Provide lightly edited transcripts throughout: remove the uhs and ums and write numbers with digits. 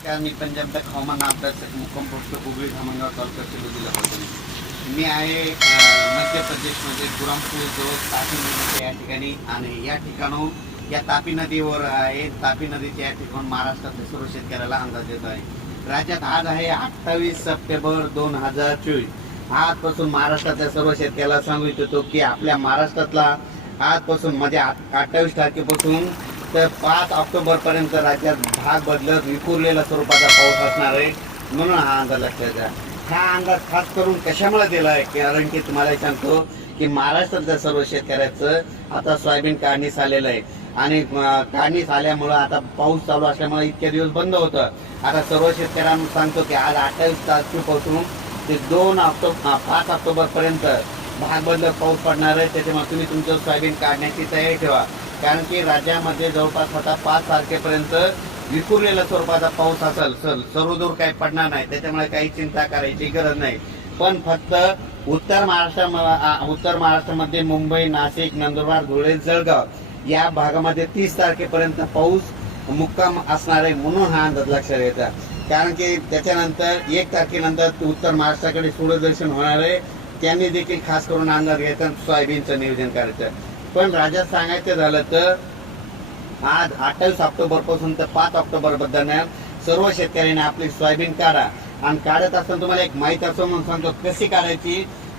मी पंजाब तक हवामान अभ्यासक मुक्काम पोस्ट हुबळी धामणगाव तालुका सेलू जिल्हा परभणी. मी आहे मध्य प्रदेशमध्ये बुरहानपूर जवळ तापी नदीच्या या ठिकाणी आणि या ठिकाणून या तापी नदीवर आहे. तापी नदीच्या या ठिकाणून महाराष्ट्रातल्या सर्व शेतकऱ्याला अंदाज देत आहे. राज्यात आज आहे 28 सप्टेंबर 2024. आजपासून महाराष्ट्रातल्या सर्व शेतकऱ्याला सांगू इच्छितो की आपल्या महाराष्ट्रातला आजपासून म्हणजे 28 तारखेपासून तर 5 ऑक्टोबर पर्यंत राज्यात भाग बदलत विखुरलेला स्वरूपाचा पाऊस असणार आहे. म्हणून हा अंदाज लक्षात घ्या. हा अंदाज खास करून कशामुळे दिला आहे कारण की तुम्हाला सांगतो की महाराष्ट्रातल्या सर्व शेतकऱ्याचं आता सोयाबीन काढणीस आलेलं आहे आणि काढणीस आल्यामुळं आता पाऊस चालू असल्यामुळे इतके दिवस बंद होतं. आता सर्व शेतकऱ्यांना सांगतो की आज 28 तारखेपासून ते 5 ऑक्टोबर पर्यंत भाग बदलत पाऊस पडणार आहे. त्याच्यामुळे तुम्ही तुमचं सोयाबीन काढण्याची तयारी ठेवा कारण की राज्यामध्ये जवळपास आता 5 तारखेपर्यंत विखुरलेल्या स्वरूपाचा पाऊस असेल. सर्वदूर काही पडणार नाही, त्याच्यामुळे काही चिंता करायची गरज नाही. पण फक्त उत्तर महाराष्ट्रामध्ये मुंबई, नाशिक, नंदुरबार, धुळे, जळगाव या भागामध्ये 30 तारखेपर्यंत पाऊस मुक्काम असणार आहे. म्हणून हा अंदाज लक्षात येतात कारण की त्याच्यानंतर 1 तारखेनंतर उत्तर महाराष्ट्राकडे सूर्यदर्शन होणार आहे. त्यांनी देखील खास करून अंदाज घ्यायचा सोयाबीनचं नियोजन करायचं. पण राज्यात सांगायचं झालं तर आज 28 ऑक्टोबर पासून तर 5 ऑक्टोबर दरम्यान सर्व शेतकऱ्यांनी आपली सोयाबीन काढा. आणि काढत असताना तुम्हाला एक माहिती असं म्हणून सांगतो कशी काढायची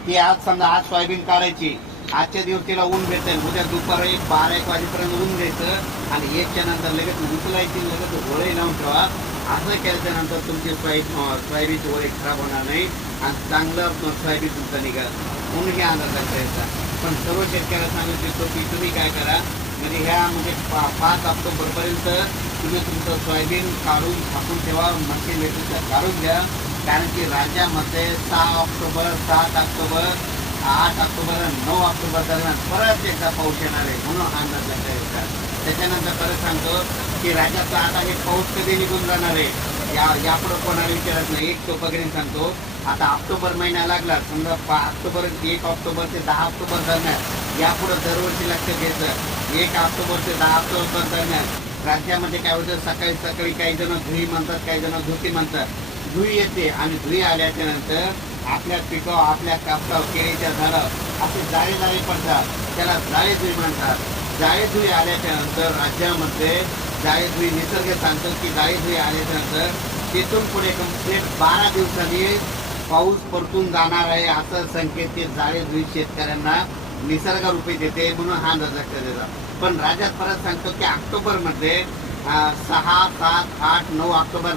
की आज समजा आज सोयाबीन काढायची, आजच्या दिवस तिला ऊन भेटेल, उद्या दुपारी 12-1 वाजेपर्यंत ऊन द्यायचं आणि 1च्या नंतर लगेच उचलायची, लगेच होळी लावून ठेवा. असं केल्याच्यानंतर तुमची सोयाबीनची वळी खराब होणार नाही आणि चांगलं सोयाबीन तुमचं निघाल. म्हणून हे अंदाज करायचा. पण सर्व शेतकऱ्याला सांगू इच्छितो की तुम्ही काय करा म्हणजे ह्या म्हणजे 5 ऑक्टोबरपर्यंत तुम्ही तुमचं सोयाबीन काढून झाकून ठेवा. मशीन भेटून काढून घ्या कारण की राज्यामध्ये 6 ऑक्टोबर, 7 ऑक्टोबर, 8 ऑक्टोबर, 9 ऑक्टोबर दरम्यान परत एकदा पाऊस येणार आहे. म्हणून हा अंदाज लक्षात येतात. त्याच्यानंतर परत सांगतो की राज्याचा आता हे पाऊस कधी निघून जाणार आहे यापुढे कोणाला विचारत नाही. एक सोपकरीने सांगतो आता ऑक्टोबर महिना लागला समजा 1 ऑक्टोबर ते 10 ऑक्टोबर दरम्यान यापुढे दरवर्षी लक्ष घ्यायचं. 1 ऑक्टोबर ते 10 ऑक्टोबर दरम्यान राज्यामध्ये काय होतं सकाळी सकाळी काही जण धुई म्हणतात, काही जण धुती म्हणतात. धुई येते आणि धुई आल्याच्या नंतर आपल्या पिकावर आपल्या कापसावर केळीच्या झाडावर असे जाळे पडतात, त्याला जाळे धुई म्हणतात. जाळे धुई आल्याच्या नंतर राज्यामध्ये जाळे धुई निसर्ग सांगतो की जाळे धुई आल्याच्या नंतर तिथून पुढे कंप्लीट 12 दिवसांनी पाऊस परतून जाणार आहे असं संकेत ते जाळे धुई शेतकऱ्यांना निसर्ग रूपी देते. म्हणून हा अंदाज लक्षात देतात. पण राज्यात परत सांगतो की ऑक्टोबरमध्ये 6, 7, 8, 9 ऑक्टोबर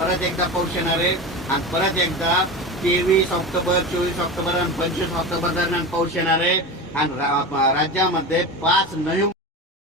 परत एकदा पाऊस येणार आहे आणि परत एकदा 23 ऑक्टोबर, 24 ऑक्टोबर आणि 25 ऑक्टोबर दरम्यान पाऊस येणार आहे. आणि राज्यामध्ये 5 नोव्हेंबर